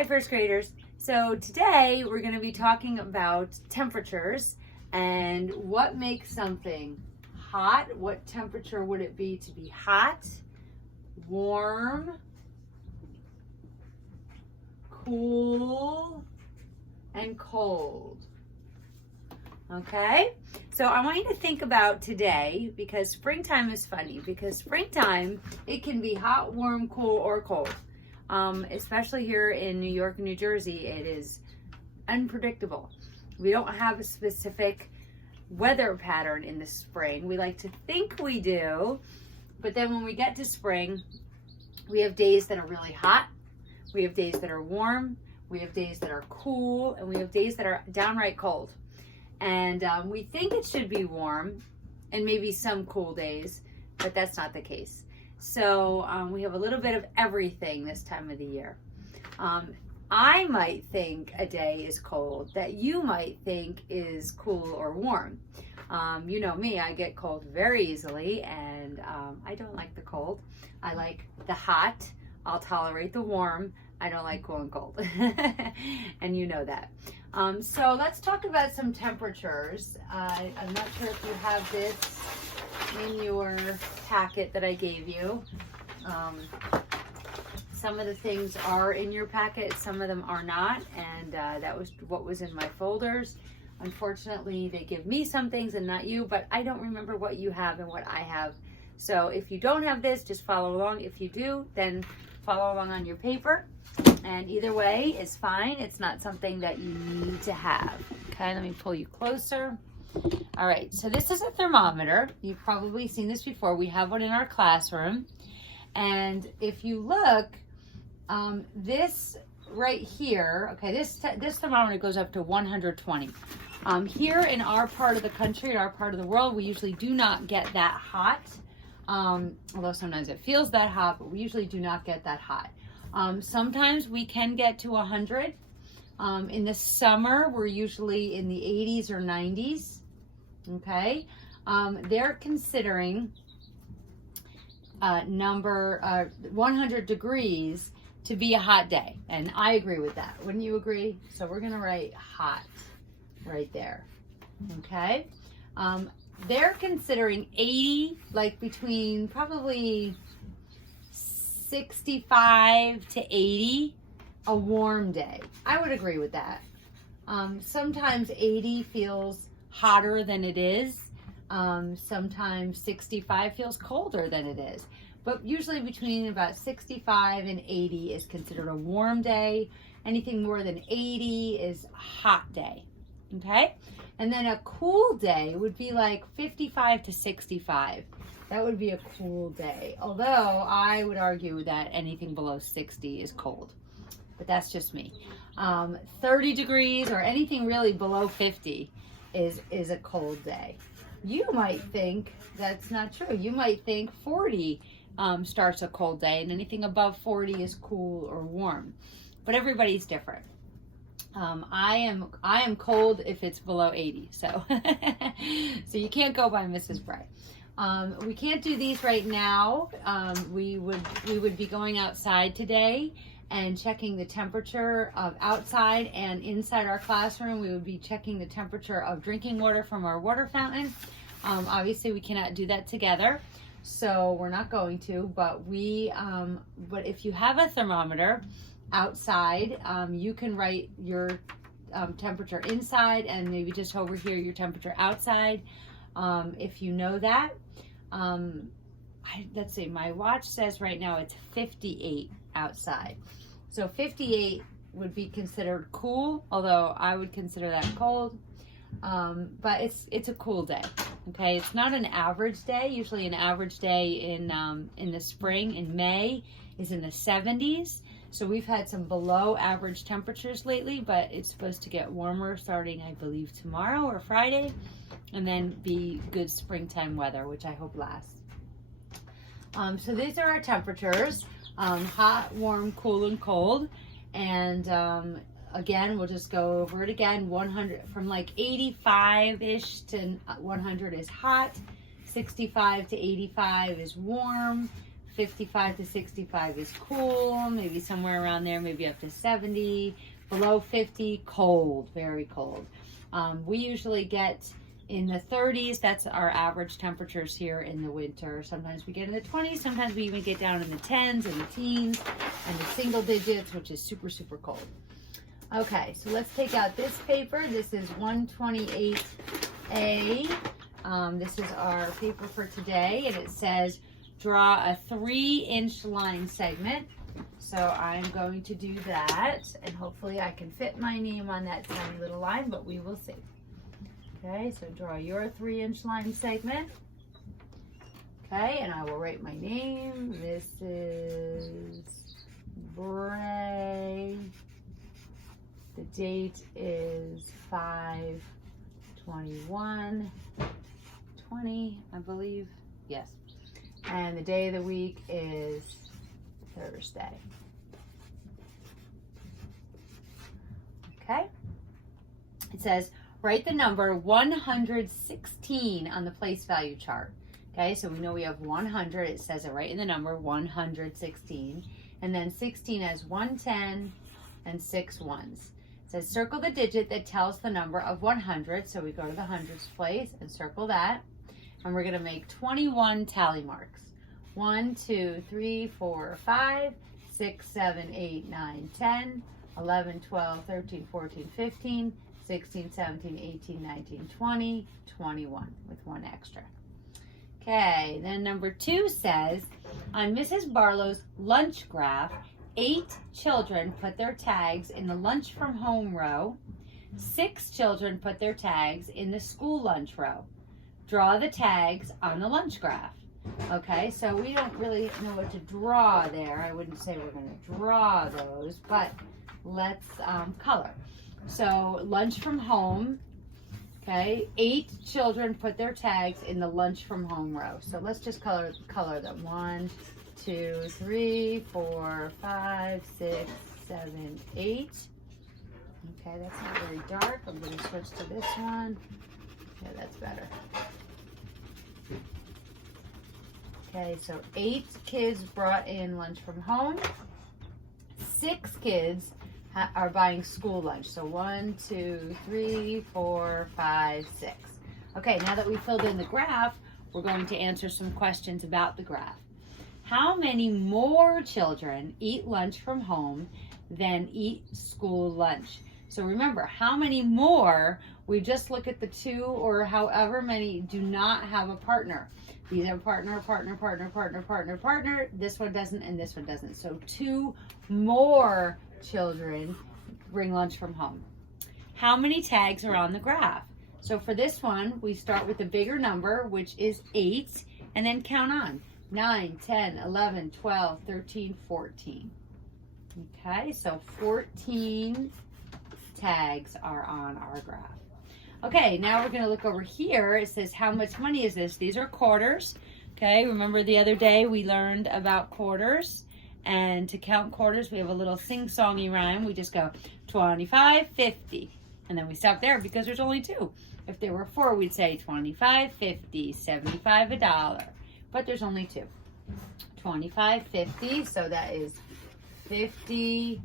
Hi, first graders. So today we're going to be talking about temperatures and what makes something hot. What temperature would it be to be hot, warm, cool, and cold? Okay, so I want you to think about today, because springtime is funny, because springtime, it can be hot, warm, cool, or cold. Especially here in New York and New Jersey, it is unpredictable. We don't have a specific weather pattern in the spring. We like to think we do, but then when we get to spring, we have days that are really hot, we have days that are warm, we have days that are cool, and we have days that are downright cold. And we think it should be warm and maybe some cool days, but that's not the case. So we have a little bit of everything this time of the year. I might think a day is cold that you might think is cool or warm. You know me, I get cold very easily, and I don't like the cold. I like the hot. I'll tolerate the warm. I don't like cool and cold. And you know that. So let's talk about some temperatures. I'm not sure if you have this in your packet that I gave you. Some of the things are in your packet, some of them are not, and that was what was in my folders. Unfortunately, they give me some things and not you, but I don't remember what you have and what I have. So if you don't have this, just follow along. If you do, then follow along on your paper. And either way is fine. It's not something that you need to have. Okay, let me pull you closer. All right, so this is a thermometer. You've probably seen this before. We have one in our classroom. And if you look, this right here, okay, this thermometer goes up to 120. Here in our part of the country, in our part of the world, we usually do not get that hot. Although sometimes it feels that hot, but we usually do not get that hot. Sometimes we can get to 100. In the summer, we're usually in the 80s or 90s. Okay, they're considering 100 degrees to be a hot day, and I agree with that. Wouldn't you agree? So we're gonna write hot right there. Okay, they're considering 80, like between probably 65 to 80, a warm day. I would agree with that. Sometimes 80 feels hotter than it is. Sometimes 65 feels colder than it is. But usually between about 65 and 80 is considered a warm day. Anything more than 80 is a hot day. Okay? And then a cool day would be like 55 to 65. That would be a cool day. Although I would argue that anything below 60 is cold. But that's just me. 30 degrees or anything really below 50 is a cold day. You might think that's not true. You might think 40 starts a cold day, and anything above 40 is cool or warm. But everybody's different. I am cold if it's below 80. So so you can't go by Mrs. Bray. We can't do these right now. We would be going outside today and checking the temperature of outside, and inside our classroom we would be checking the temperature of drinking water from our water fountain. Obviously we cannot do that together, so we're not going to, but but if you have a thermometer outside, you can write your temperature inside, and maybe just over here your temperature outside. If you know that. Let's see, my watch says right now it's 58 outside. So 58 would be considered cool, although I would consider that cold. But it's a cool day. Okay, it's not an average day. Usually an average day in the spring, in May, is in the 70s. So we've had some below average temperatures lately, but it's supposed to get warmer starting, I believe, tomorrow or Friday, and then be good springtime weather, which I hope lasts. So these are our temperatures, hot, warm, cool, and cold. And again, we'll just go over it again. 100, from like 85-ish to 100 is hot. 65 to 85 is warm. 55 to 65 is cool, maybe somewhere around there, maybe up to 70. Below 50, cold, very cold. We usually get in the 30s. That's our average temperatures here in the winter. Sometimes we get in the 20s. Sometimes we even get down in the 10s and the teens and the single digits, which is super, super cold. Okay, so let's take out this paper. This is 128A. This is our paper for today, and it says draw a 3-inch line segment. So I'm going to do that, and hopefully I can fit my name on that tiny little line, but we will see. Okay, so draw your 3-inch line segment. Okay, and I will write my name. This is Bray. The date is 5/21/20, I believe. Yes. And the day of the week is Thursday. Okay. It says, write the number 116 on the place value chart. Okay, so we know we have 100. It says it right in the number, 116. And then 16 has 110 and 6 ones. It says circle the digit that tells the number of 100. So we go to the hundreds place and circle that. And we're going to make 21 tally marks. 1, 2, 3, 4, 5, 6, 7, 8, 9, 10, 11, 12, 13, 14, 15, 16, 17, 18, 19, 20, 21 with one extra. Okay, then number 2 says, on Mrs. Barlow's lunch graph, 8 children put their tags in the lunch from home row. 6 children put their tags in the school lunch row. Draw the tags on the lunch graph. Okay, so we don't really know what to draw there. I wouldn't say we're going to draw those, but let's color. So lunch from home. Okay, 8 children put their tags in the lunch from home row. So let's just color them. 1, 2, 3, 4, 5, 6, 7, 8. Okay, that's not very dark. I'm going to switch to this one. Okay, that's better. Okay, so 8 kids brought in lunch from home. 6 kids are buying school lunch. So 1, 2, 3, 4, 5, 6. Okay, now that we filled in the graph, we're going to answer some questions about the graph. How many more children eat lunch from home than eat school lunch? So remember, how many more? We just look at the 2 or however many do not have a partner. These are partner, partner, partner, partner, partner, partner. This one doesn't and this one doesn't. So 2 more children bring lunch from home. How many tags are on the graph? So for this one, we start with the bigger number, which is 8, and then count on. 9, 10, 11, 12, 13, 14. Okay, so 14 tags are on our graph. Okay, now we're going to look over here. It says, how much money is this? These are quarters. Okay, remember the other day we learned about quarters? And to count quarters, we have a little sing-songy rhyme. We just go 25, 50. And then we stop there because there's only 2. If there were 4, we'd say 25, 50, 75, $1. But there's only 2. 25, 50, so that is 50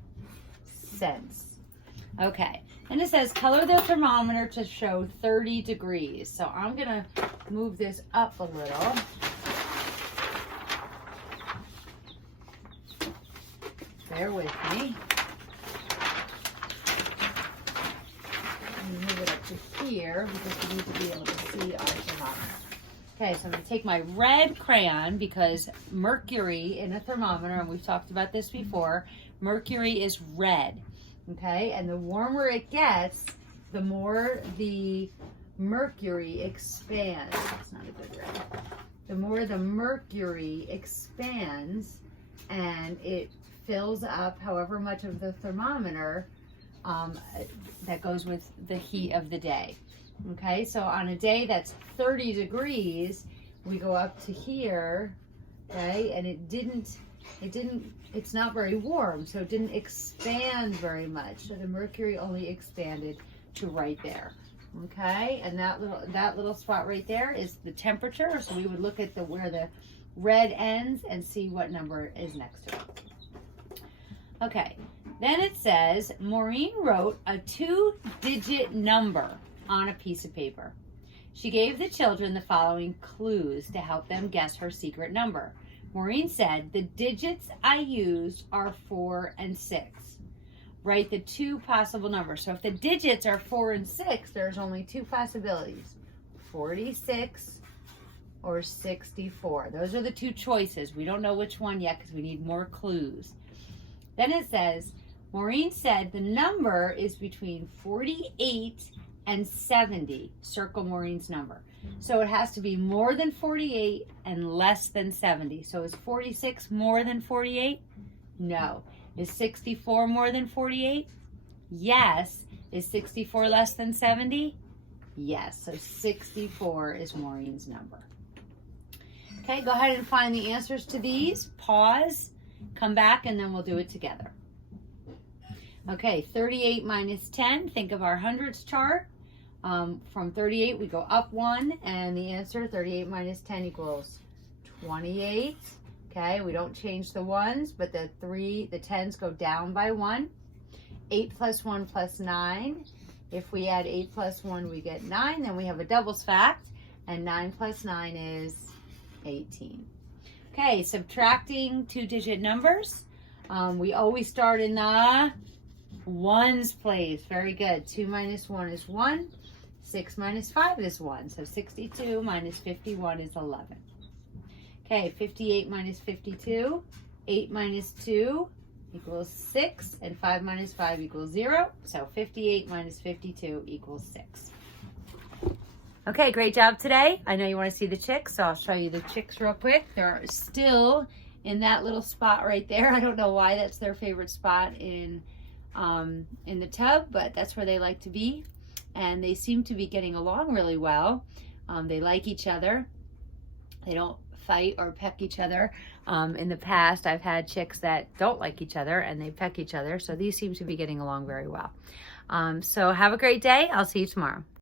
cents. Okay, and it says color the thermometer to show 30 degrees. So I'm going to move this up a little. Bear with me. Move it up to here because we need to be able to see our thermometer. Okay, so I'm going to take my red crayon because mercury in a thermometer, and we've talked about this before, mercury is red. Okay, and the warmer it gets, the more the mercury expands. That's not a good red. The more the mercury expands and it fills up however much of the thermometer that goes with the heat of the day. Okay, so on a day that's 30 degrees, we go up to here, okay, and it's not very warm, so it didn't expand very much. So the mercury only expanded to right there. Okay, and that little spot right there is the temperature. So we would look at where red ends and see what number is next to it. Okay, then it says, Maureen wrote a 2-digit number on a piece of paper. She gave the children the following clues to help them guess her secret number. Maureen said, the digits I used are 4 and 6. Write the 2 possible numbers. So if the digits are 4 and 6, there's only 2 possibilities, 46 or 64. Those are the 2 choices. We don't know which one yet because we need more clues. Then it says, Maureen said the number is between 48 and 70. Circle Maureen's number. So it has to be more than 48 and less than 70. So is 46 more than 48? No. Is 64 more than 48? Yes. Is 64 less than 70? Yes. So 64 is Maureen's number. Okay, go ahead and find the answers to these. Pause, come back, and then we'll do it together. Okay, 38 minus 10. Think of our hundreds chart. From 38, we go up 1, and the answer, 38 minus 10 equals 28. Okay, we don't change the ones, but the 10s go down by 1. 8 plus 1 plus 9. If we add 8 plus 1, we get 9. Then we have a doubles fact, and 9 plus 9 is 18. Okay, subtracting 2-digit numbers. We always start in the ones place. Very good. 2 minus 1 is 1. 6 minus 5 is 1. So 62 minus 51 is 11. Okay, 58 minus 52. 8 minus 2 equals 6. And 5 minus 5 equals 0. So 58 minus 52 equals 6. Okay, great job today. I know you want to see the chicks, so I'll show you the chicks real quick. They're still in that little spot right there. I don't know why that's their favorite spot in the tub, but that's where they like to be. And they seem to be getting along really well. They like each other. They don't fight or peck each other. In the past, I've had chicks that don't like each other and they peck each other. So these seem to be getting along very well. So have a great day. I'll see you tomorrow.